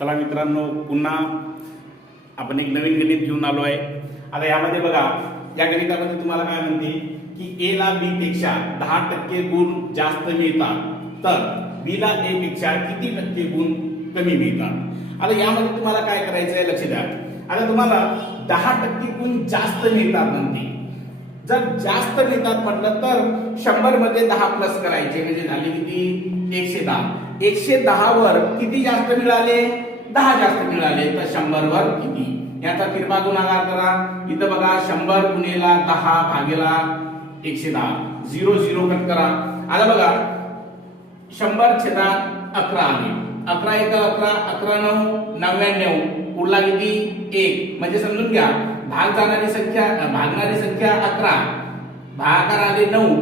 चला मित्रांनो, पुन्हा आपण एक नवीन गणित घेऊन आलो आहे. आता यामध्ये बघा, या गणितामध्ये तुम्हाला काय म्हणते की ए ला बी पेक्षा 10% गुण जास्त मिळतात, तर बी ला ए पेक्षा किती टक्के गुण कमी मिळतात. आता यामध्ये तुम्हाला काय करायचं आहे लक्ष द्या. आता तुम्हाला 10% गुण जास्त मिळतात म्हणते. जर जास्त मिळतात म्हटलं तर 100 मध्ये 10 प्लस करायचे, म्हणजे झाले किती 110. 110 वर किती जास्त मिळाले, 10 जास्त मिळाले, तर 100 वर किती, याचा तिरपा गुणाकार करा. इथं बघा 100 गुणिले 10 भागिले 110, 0 0 कट करा. आता बघा 100 छेदात 11 आले, 11 1 11, 11 9 99, पुढला किती 1, म्हणजे समजून घ्या भाग जाणारी संख्या भागणारी संख्या 11, भागाकार आले 9,